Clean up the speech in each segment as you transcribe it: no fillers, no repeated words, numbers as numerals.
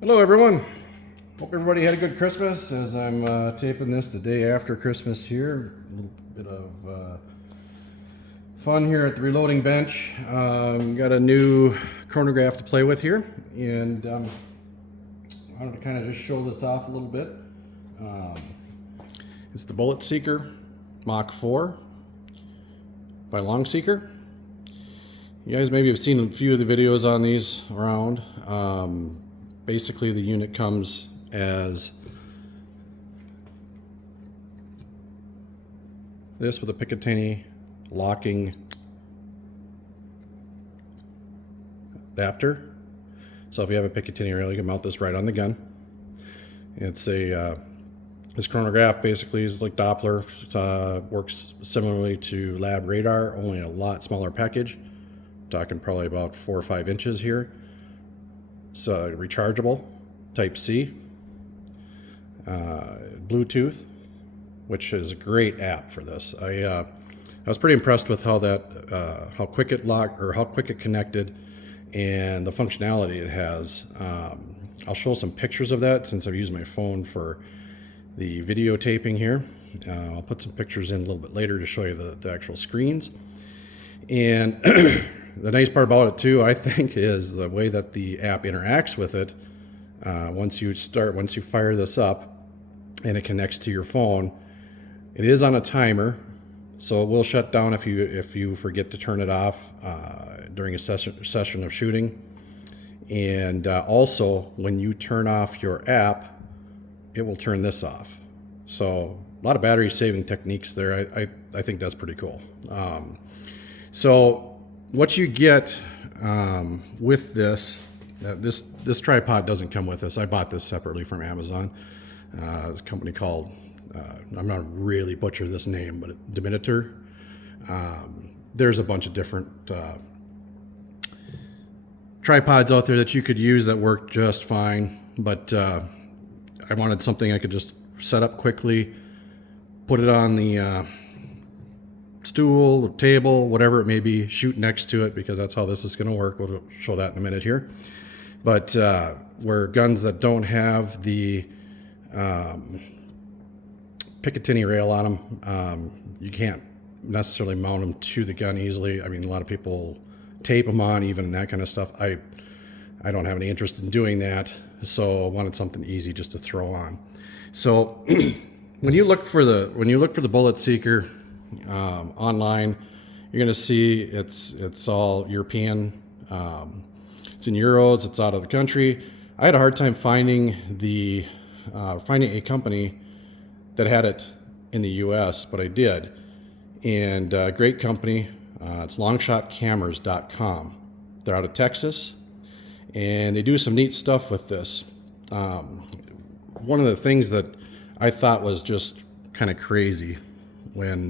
Hello everyone. Hope everybody had a good Christmas. As I'm taping this the day after Christmas here, a little bit of fun here at the reloading bench. Got a new chronograph to play with here, and I wanted to kind of just show this off a little bit. It's the BulletSeeker Mach 4 by LongSeeker. You guys maybe have seen a few of the videos on these around. Basically, the unit comes as this with a Picatinny locking adapter. So if you have a Picatinny rail, you can mount this right on the gun. It's a this chronograph basically is like Doppler. Works similarly to lab radar, only a lot smaller package. Talking probably about 4 or 5 inches here. It's rechargeable, Type C, Bluetooth, which is a great app for this. I was pretty impressed with how quick it locked, or how quick it connected, and the functionality it has. I'll show some pictures of that since I've used my phone for the videotaping here. I'll put some pictures in a little bit later to show you the actual screens. And the nice part about it too, I think, is the way that the app interacts with it. Once you fire this up and it connects to your phone, it is on a timer, so it will shut down if you forget to turn it off during a session of shooting. And also, when you turn off your app, it will turn this off. So a lot of battery saving techniques there. I think that's pretty cool. So what you get with this, this tripod doesn't come with this. I bought this separately from Amazon. It's a company called, I'm not really butcher this name, but Diminutor. There's a bunch of different tripods out there that you could use that work just fine, but I wanted something I could just set up quickly, put it on the stool, table, whatever it may be, shoot next to it, because that's how this is going to work. We'll show that in a minute here. But where guns that don't have the Picatinny rail on them, you can't necessarily mount them to the gun easily. I mean, a lot of people tape them on, even that kind of stuff. I don't have any interest in doing that, so I wanted something easy just to throw on. So when you look for the BulletSeeker online, you're going to see it's all European. It's in euros. It's out of the country. I had a hard time finding finding a company that had it in the U.S., but I did, and great company. It's longshotcameras.com. They're out of Texas, and they do some neat stuff with this. One of the things that I thought was just kind of crazy when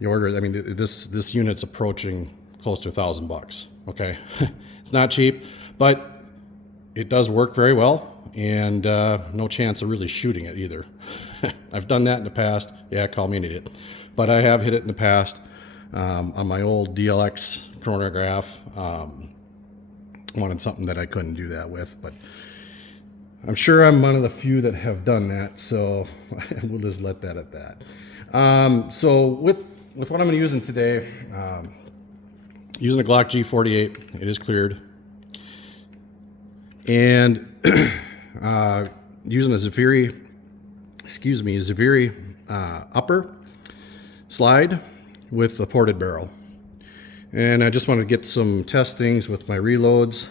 you order it. I mean, this unit's approaching close to $1,000. Okay, it's not cheap, but it does work very well, and no chance of really shooting it either. I've done that in the past. Yeah, call me an idiot, but I have hit it in the past on my old DLX chronograph. Wanted something that I couldn't do that with, but I'm sure I'm one of the few that have done that, so we'll just let that at that. So with what I'm going to be using today, using a Glock G48, it is cleared, and using a Zaviri upper slide with a ported barrel. And I just wanted to get some testings with my reloads.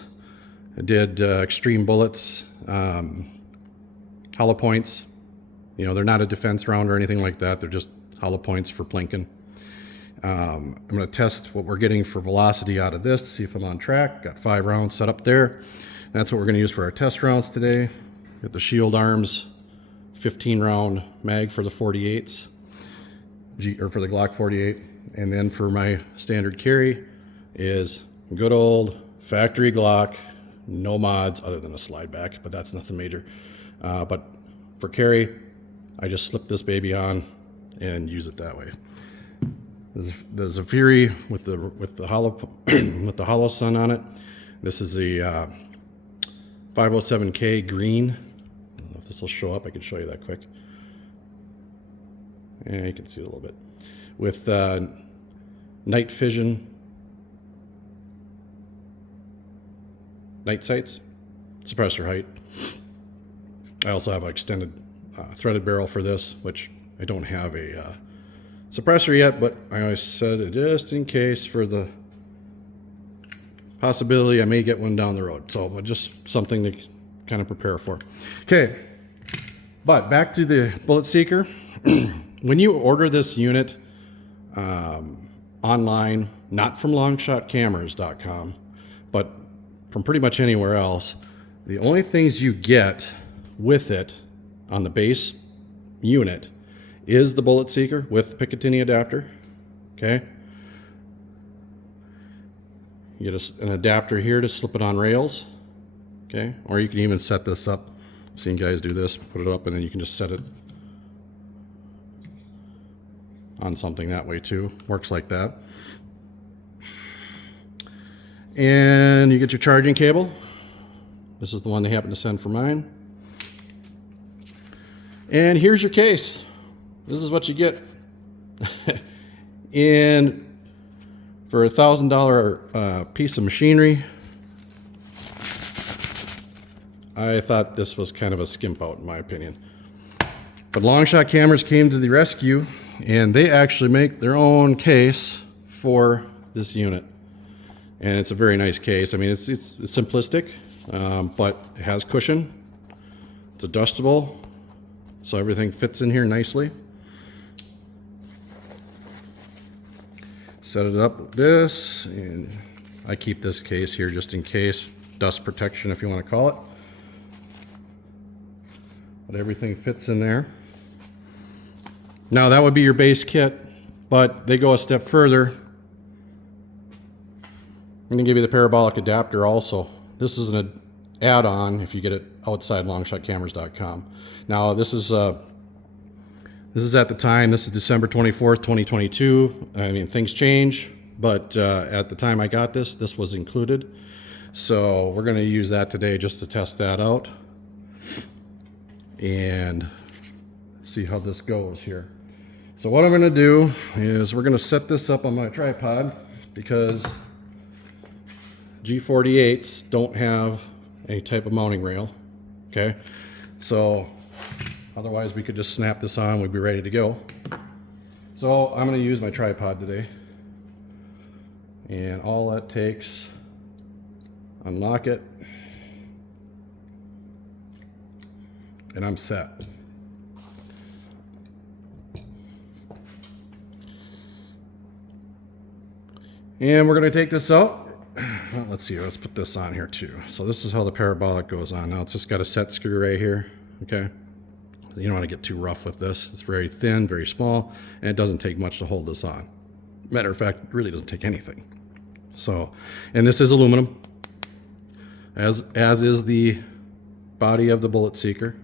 I did extreme bullets, hollow points. You know, they're not a defense round or anything like that. They're just hollow points for plinking. I'm going to test what we're getting for velocity out of this, see if I'm on track. Got 5 rounds set up there. That's what we're going to use for our test rounds today. Got the Shield Arms 15 round mag for the 48s, or for the Glock 48. And then for my standard carry is good old factory Glock, no mods other than a slide back, but that's nothing major. But for carry, I just slip this baby on and use it that way. The Zaviri with the hollow with the hollow sun on it. This is the 507K green. I don't know if this will show up. I can show you that quick. Yeah, you can see it a little bit. With night vision, night sights, suppressor height. I also have an extended threaded barrel for this, which I don't have a suppressor yet, but I always said it just in case for the possibility I may get one down the road. So just something to kind of prepare for. Okay, but back to the BulletSeeker. When you order this unit online, not from longshotcameras.com, but from pretty much anywhere else, the only things you get with it on the base unit is the BulletSeeker with the Picatinny adapter. Okay. You get an adapter here to slip it on rails. Okay. Or you can even set this up. I've seen guys do this, put it up, and then you can just set it on something that way too. Works like that. And you get your charging cable. This is the one they happen to send for mine. And here's your case. This is what you get. And for $1,000 piece of machinery, I thought this was kind of a skimp out in my opinion. But Longshot Cameras came to the rescue, and they actually make their own case for this unit. And it's a very nice case. I mean, it's simplistic, but it has cushion. It's adjustable, so everything fits in here nicely. Set it up with this, and I keep this case here just in case, dust protection if you want to call it. But everything fits in there. Now that would be your base kit, but they go a step further. I'm going to give you the parabolic adapter also. This is an add-on if you get it outside longshotcameras.com. Now this is at the time, this is December 24th, 2022. I mean, things change, but at the time I got this, this was included. So we're going to use that today just to test that out and see how this goes here. So what I'm going to do is we're going to set this up on my tripod because G48s don't have any type of mounting rail. Okay, so otherwise we could just snap this on, we'd be ready to go. So I'm going to use my tripod today, and all that takes, unlock it, and I'm set. And we're going to take this out. Well, let's see, let's put this on here too. So this is how the parabolic goes on. Now it's just got a set screw right here. Okay. You don't want to get too rough with this. It's very thin, very small, and it doesn't take much to hold this on. Matter of fact, it really doesn't take anything. So, and this is aluminum, as is the body of the BulletSeeker.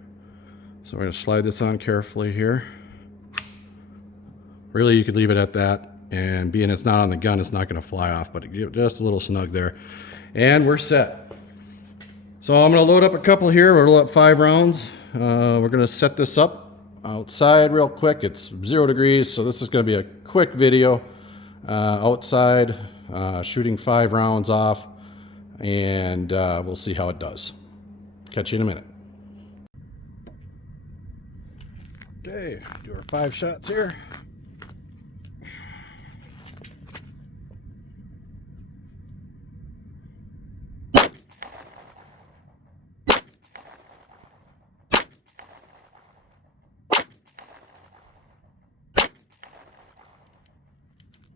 So we're going to slide this on carefully here. Really, you could leave it at that, and being it's not on the gun, it's not going to fly off, but just a little snug there. And we're set. So I'm going to load up a couple here. We'll load up 5 rounds. We're going to set this up outside real quick. It's 0 degrees, so this is going to be a quick video outside, shooting 5 rounds off, and we'll see how it does. Catch you in a minute. Okay, do our 5 shots here.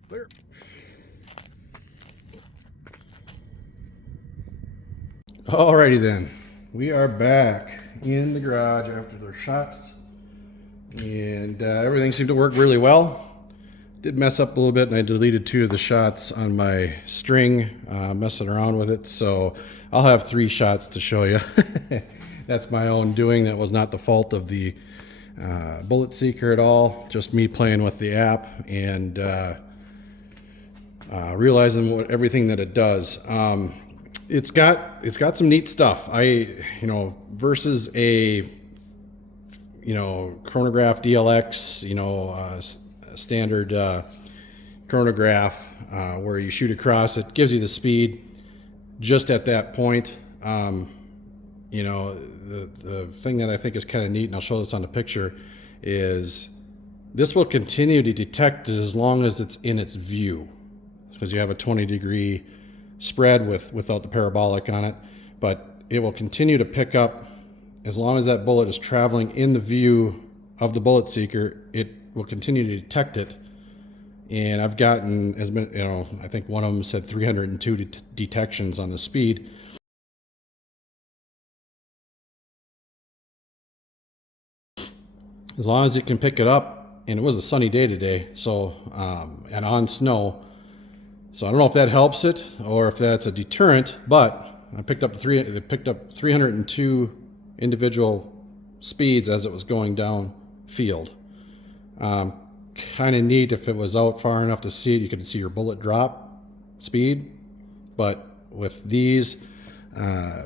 Clear. Alrighty then, we are back in the garage after their shots, and everything seemed to work really well. Did mess up a little bit, and I deleted 2 of the shots on my string, messing around with it, so I'll have 3 shots to show you. That's my own doing. That was not the fault of the BulletSeeker at all, just me playing with the app and realizing everything that it does. it's got some neat stuff. Versus a chronograph DLX, standard chronograph where you shoot across, it gives you the speed just at that point. The thing that I think is kind of neat, and I'll show this on the picture, is this will continue to detect it as long as it's in its view, because you have a 20-degree spread without the parabolic on it, but it will continue to pick up as long as that bullet is traveling in the view of the bullet seeker. It will continue to detect it. And I've gotten I think one of them said 302 detections on the speed. As long as it can pick it up, and it was a sunny day today, so and on snow. So I don't know if that helps it or if that's a deterrent, but I picked up 302 individual speeds as it was going down field. Kind of neat if it was out far enough to see it, you could see your bullet drop speed. But with these,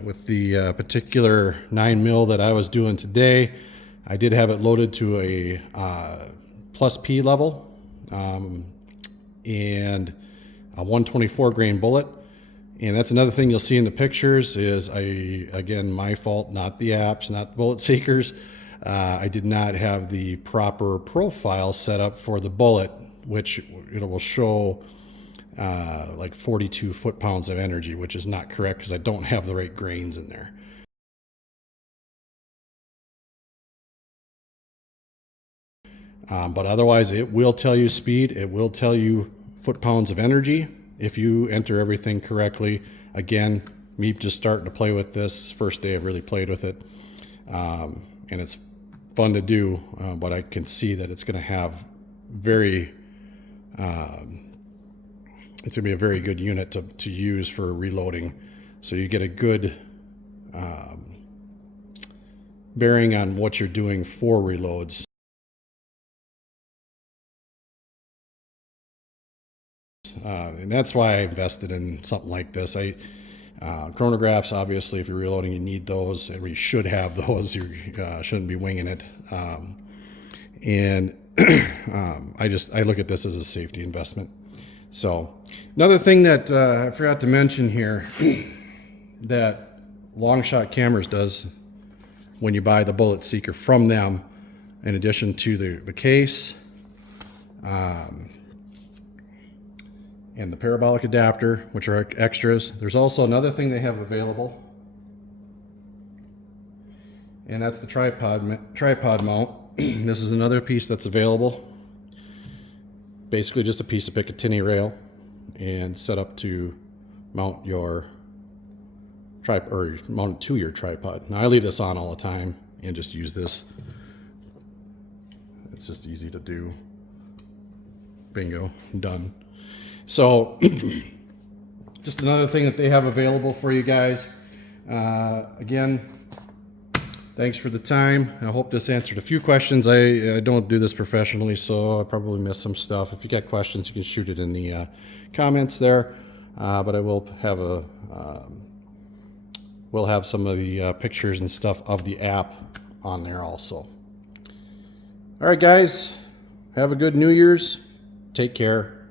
with the particular 9mm that I was doing today, I did have it loaded to a plus P level and a 124 grain bullet. And that's another thing you'll see in the pictures is again, my fault, not the apps, not BulletSeekers. I did not have the proper profile set up for the bullet, which it will show like 42 foot-pounds of energy, which is not correct because I don't have the right grains in there. But otherwise, it will tell you speed. It will tell you foot-pounds of energy if you enter everything correctly. Again, me just starting to play with this, first day I've really played with it. And it's fun to do, but I can see that it's going to have it's going to be a very good unit to use for reloading. So you get a good bearing on what you're doing for reloads. And that's why I invested in something like this. Chronographs, obviously, if you're reloading, you need those, or you should have those. You shouldn't be winging it. I look at this as a safety investment. So another thing that I forgot to mention here that Long Shot Cameras does when you buy the BulletSeeker from them, in addition to the case, and the parabolic adapter, which are extras. There's also another thing they have available, and that's the tripod mount. This is another piece that's available. Basically just a piece of Picatinny rail and set up to mount your tripod, or mount it to your tripod. Now I leave this on all the time and just use this. It's just easy to do. Bingo, done. So just another thing that they have available for you guys. Again, thanks for the time. I hope this answered a few questions. I don't do this professionally, so I probably missed some stuff. If you got questions, you can shoot it in the comments there. But I will have we'll have some of the pictures and stuff of the app on there also. All right, guys, have a good New Year's. Take care.